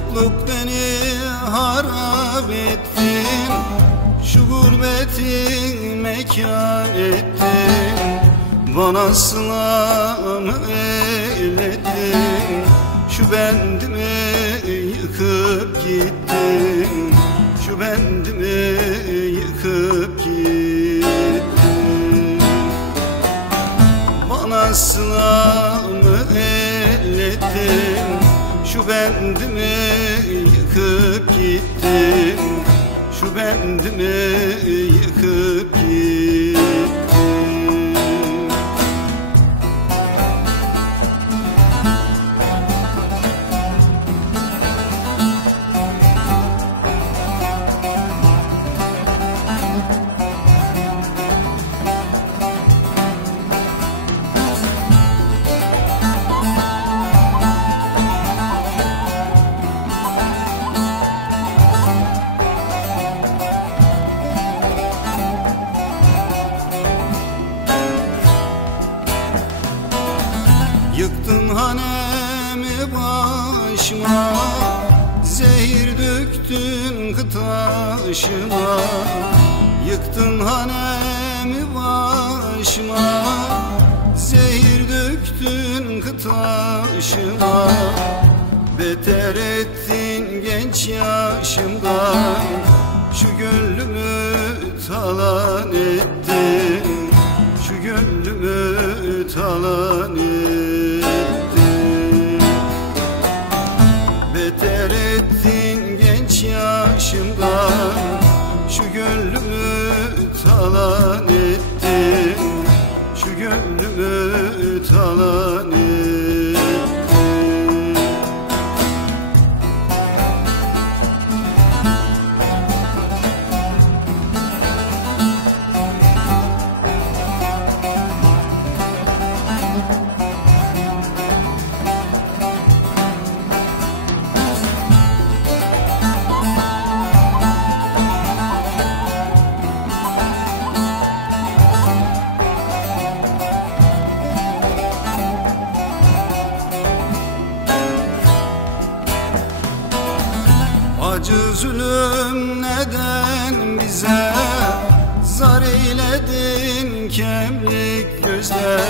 Yokluk beni harap ettin Şu gurbetin mekan ettin Bana sılamı eyledin Şu bendimi yıkıp gittin Şu bendimi yıkıp gittin Bana sılamı eyledin şu bendimi yıkıp gittin. Şu bendimi yıkıp Yıktın hanemi başıma Zehir döktün kıtaşıma. Yıktın hanemi başıma Zehir döktün kıtaşıma. Beter ettin genç yaşımda Şu gönlümü talan ettin yaşımda Şu gönlümü talan ettin. Şu gönlümü talan Acı neden bize Zar eyledin kemlik gözle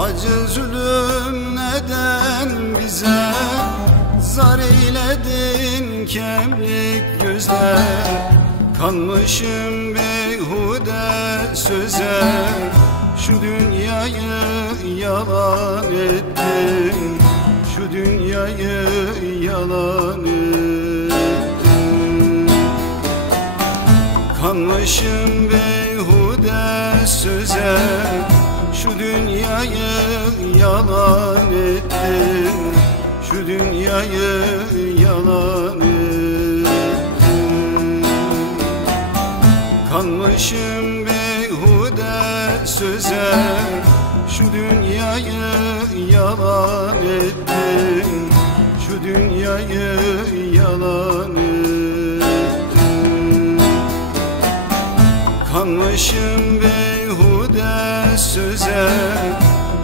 Acı zulüm neden bize Zar eyledin kemlik gözle Kanmışım beyhude söze Şu dünyayı yalan ettin. Şu dünyayı yalan ettin Kanmışım beyhude söze Şu dünyayı yalan ettin Şu dünyayı yalan ettin Kanmışım beyhude söze Şu dünyayı yalan ettin Şu dünyayı yalan ettin Kanmışım beyhude söze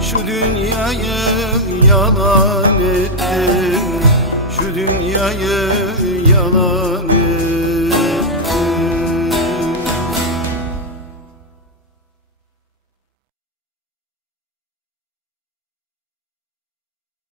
Şu dünyayı yalan ettin. Şu dünyayı yalan